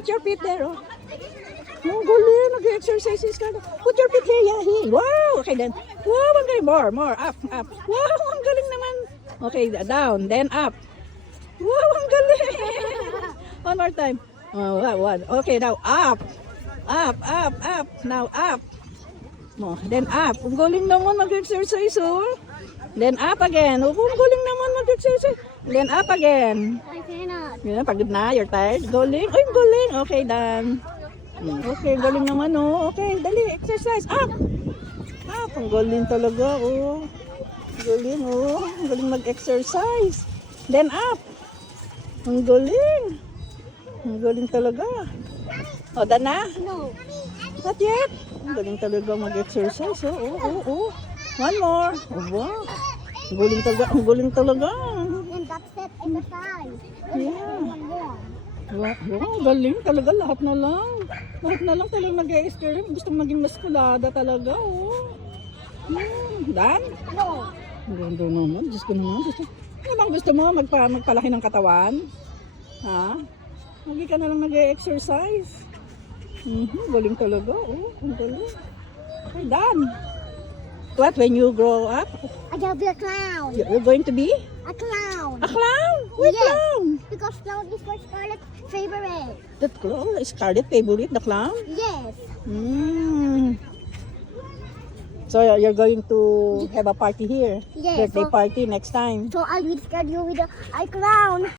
Put your feet there, oh. Oh, galing. Nag-exercise si Scarlett. Put your feet here, yeah, here. Wow, okay then. Wow, ang galing. More. Up. Wow, ang galing naman. Okay, down, then up. Wow, ang galing. One more time. Oh, one. Okay, now up. Up. Now up. Oh, then up. Ang galing naman mag-exercise, oh. Then up again. Oh, ang galing naman mag-exercise. Then up again. I cannot. Yeah, pagod na, you're tired. Galing. Ay, ang galing. Okay, done. Okay, galing naman, oh. Okay, dali, exercise. Up. Up. Ang galing talaga, oh. Ang galing, oh. Ang galing mag-exercise. Then up. Ang galing. Ang galing talaga. O, done na? No. Not yet. Ang galing talaga mag-exercise. Oh. One more. Oh, wow. Ang galing talaga. Ang galing talaga. And that's it in the size. Yeah. One more. Wow, galing talaga. Lahat na lang. Lahat na lang talagang nag-experiment. Gusto maging maskulada talaga. Oh. Done? No. Ang ganda naman. Diyos ko naman. Ano bang gusto mo? Magpalaki ng katawan? Ha? Lagi ka na lang nag-exercise. Galing talaga. Oh, ang galing. Okay, done. What, when you grow up, I gotta be a clown. you're going to be A clown. a clown? Why Yes. clown? Because clown is my Scarlett's favorite. That clown is Scarlett favorite, the clown? Yes. So you're going to have a party here? Yes. Birthday party next time? So I'll be scared you with a clown.